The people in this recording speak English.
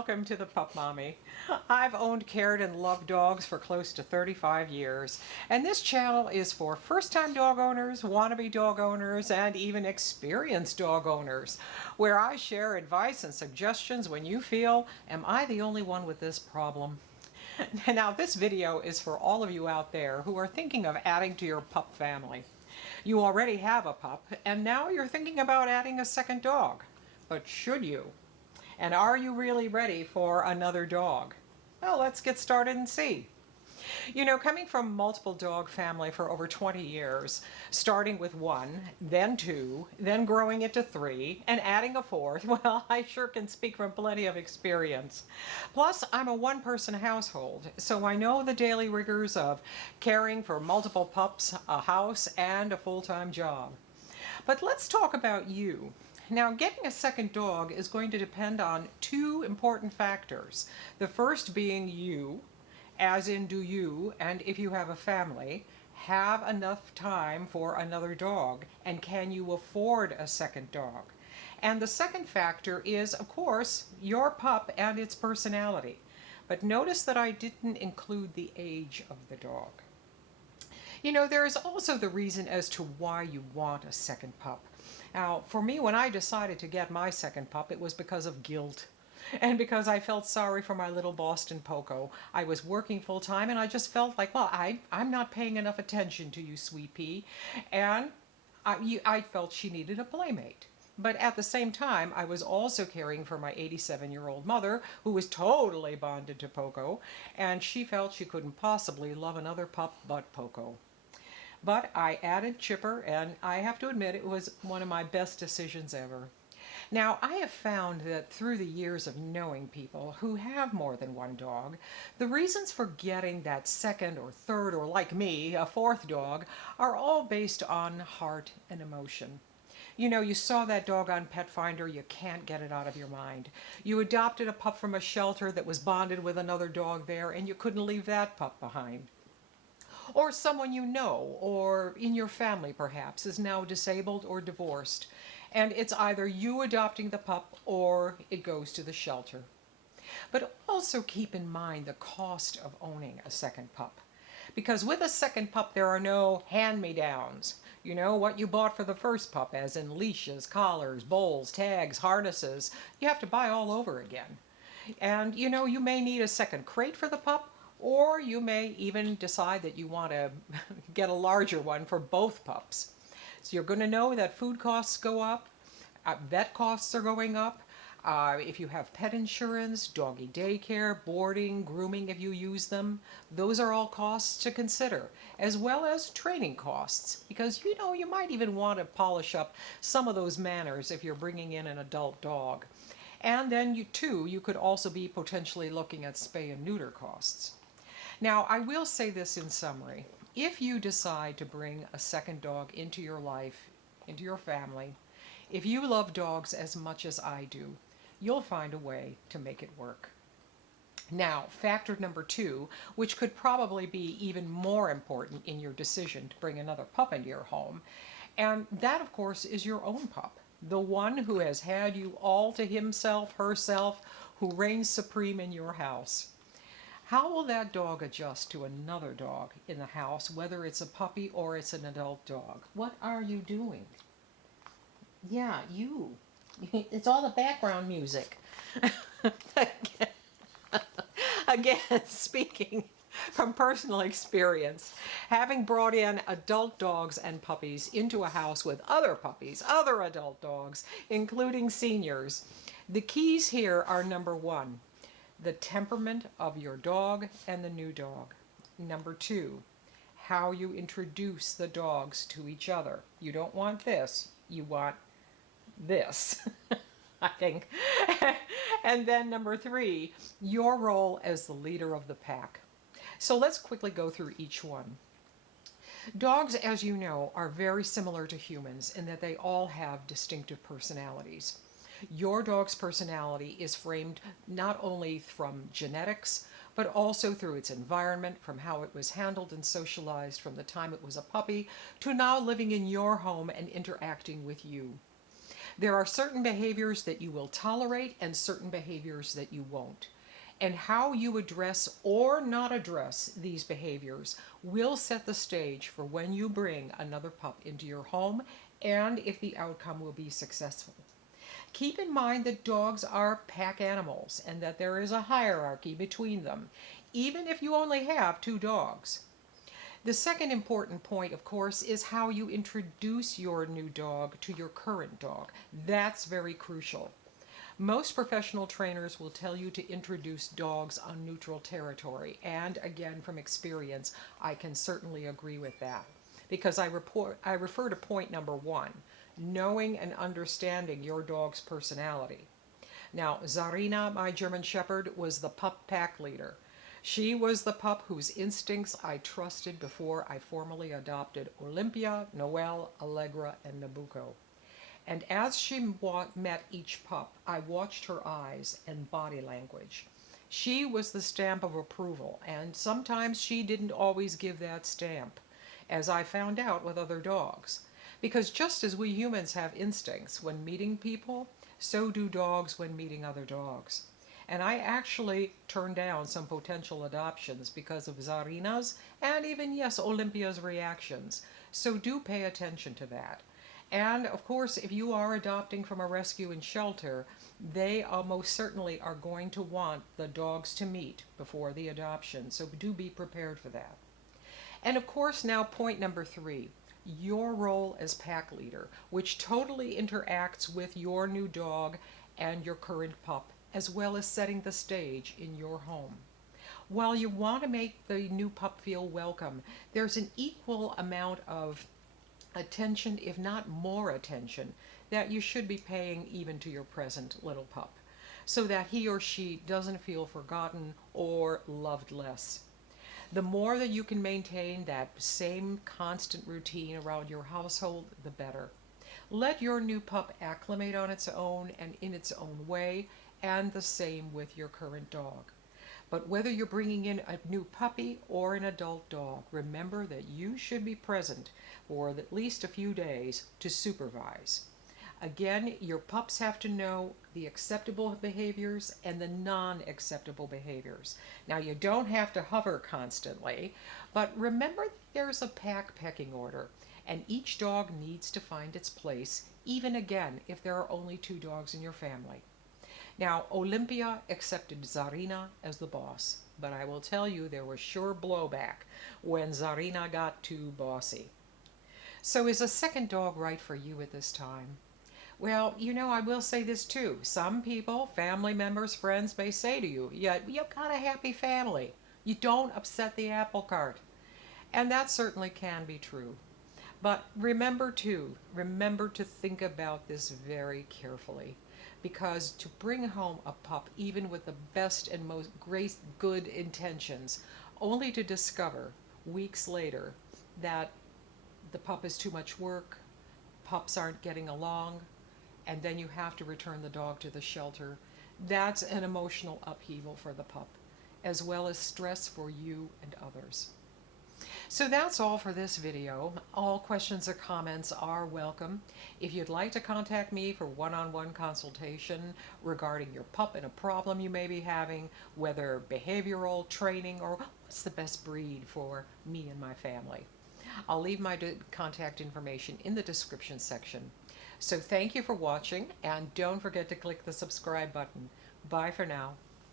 welcome to the Pup Mommy. I've owned, cared, and loved dogs for close to 35 years, and this channel is for first-time dog owners, wannabe dog owners, and even experienced dog owners, where I share advice and suggestions when you feel, am I the only one with this problem? Now, this video is for all of you out there who are thinking of adding to your pup family. You already have a pup, and now you're thinking about adding a second dog. But should you? And are you really ready for another dog? Well, let's get started and see. You know, coming from multiple dog family for over 20 years, starting with one, then two, then growing it to three, and adding a fourth, well, I sure can speak from plenty of experience. Plus, I'm a one-person household, so I know the daily rigors of caring for multiple pups, a house, and a full-time job. But let's talk about you. Now, getting a second dog is going to depend on two important factors. The first being you, as in do you, and if you have a family, have enough time for another dog, and can you afford a second dog? And the second factor is, of course, your pup and its personality. But notice that I didn't include the age of the dog. You know, there is also the reason as to why you want a second pup. Now, for me, when I decided to get my second pup, it was because of guilt. And because I felt sorry for my little Boston Poco. I was working full time and I just felt like, well, I'm not paying enough attention to you, sweet pea. And I felt she needed a playmate. But at the same time, I was also caring for my 87-year-old mother, who was totally bonded to Poco, and she felt she couldn't possibly love another pup but Poco. But I added Chipper, and I have to admit it was one of my best decisions ever. Now, I have found that through the years of knowing people who have more than one dog, the reasons for getting that second or third, or like me, a fourth dog, are all based on heart and emotion. You know, you saw that dog on Pet Finder, you can't get it out of your mind. You adopted a pup from a shelter that was bonded with another dog there, and you couldn't leave that pup behind. Or someone you know, or in your family perhaps, is now disabled or divorced, and it's either you adopting the pup or it goes to the shelter. But also keep in mind the cost of owning a second pup. Because with a second pup there are no hand-me-downs. You know, what you bought for the first pup, as in leashes, collars, bowls, tags, harnesses, you have to buy all over again. And you know, you may need a second crate for the pup, or you may even decide that you want to get a larger one for both pups. So you're going to know that food costs go up, vet costs are going up. If you have pet insurance, doggy daycare, boarding, grooming if you use them, those are all costs to consider, as well as training costs, because you know you might even want to polish up some of those manners if you're bringing in an adult dog. And then you could also be potentially looking at spay and neuter costs. Now, I will say this in summary. If you decide to bring a second dog into your life, into your family, if you love dogs as much as I do, you'll find a way to make it work. Now, factor number two, which could probably be even more important in your decision to bring another pup into your home, and that, of course, is your own pup. The one who has had you all to himself, herself, who reigns supreme in your house. How will that dog adjust to another dog in the house, whether it's a puppy or it's an adult dog? What are you doing? Yeah, you. It's all the background music. Again, speaking from personal experience, having brought in adult dogs and puppies into a house with other puppies, other adult dogs, including seniors, the keys here are number one, the temperament of your dog and the new dog. Number two, how you introduce the dogs to each other. You don't want this, you want this, I think. And then number three, your role as the leader of the pack. So let's quickly go through each one. Dogs, as you know, are very similar to humans in that they all have distinctive personalities. Your dog's personality is framed not only from genetics, but also through its environment, from how it was handled and socialized from the time it was a puppy to now living in your home and interacting with you. There are certain behaviors that you will tolerate and certain behaviors that you won't. And how you address or not address these behaviors will set the stage for when you bring another pup into your home and if the outcome will be successful. Keep in mind that dogs are pack animals and that there is a hierarchy between them, even if you only have 2 dogs. The second important point, of course, is how you introduce your new dog to your current dog. That's very crucial. Most professional trainers will tell you to introduce dogs on neutral territory, and again, from experience, I can certainly agree with that. Because I refer to point number 1, knowing and understanding your dog's personality. Now, Zarina, my German Shepherd, was the pup pack leader. She was the pup whose instincts I trusted before I formally adopted Olympia, Noelle, Allegra, and Nabucco. And as she met each pup, I watched her eyes and body language. She was the stamp of approval, and sometimes she didn't always give that stamp, as I found out with other dogs. Because just as we humans have instincts when meeting people, so do dogs when meeting other dogs. And I actually turned down some potential adoptions because of Zarina's and even, yes, Olympia's reactions. So do pay attention to that. And of course, if you are adopting from a rescue and shelter, they most certainly are going to want the dogs to meet before the adoption. So do be prepared for that. And of course, now point number 3, your role as pack leader, which totally interacts with your new dog and your current pup, as well as setting the stage in your home. While you want to make the new pup feel welcome, there's an equal amount of attention, if not more attention, that you should be paying even to your present little pup, so that he or she doesn't feel forgotten or loved less. The more that you can maintain that same constant routine around your household, the better. Let your new pup acclimate on its own and in its own way, and the same with your current dog. But whether you're bringing in a new puppy or an adult dog, remember that you should be present for at least a few days to supervise. Again, your pups have to know the acceptable behaviors and the non-acceptable behaviors. Now, you don't have to hover constantly, but remember that there's a pack pecking order, and each dog needs to find its place, even again if there are only 2 dogs in your family. Now, Olympia accepted Zarina as the boss, but I will tell you there was sure blowback when Zarina got too bossy. So is a second dog right for you at this time? Well, I will say this too. Some people, family members, friends may say to you, yeah, you've got a happy family. You don't upset the apple cart. And that certainly can be true. But remember to think about this very carefully. Because to bring home a pup, even with the best and most good intentions, only to discover weeks later that the pup is too much work, pups aren't getting along, and then you have to return the dog to the shelter, that's an emotional upheaval for the pup, as well as stress for you and others. So that's all for this video. All questions or comments are welcome. If you'd like to contact me for one-on-one consultation regarding your pup and a problem you may be having, whether behavioral, training, or what's the best breed for me and my family, I'll leave my contact information in the description section. So thank you for watching, and don't forget to click the subscribe button. Bye for now.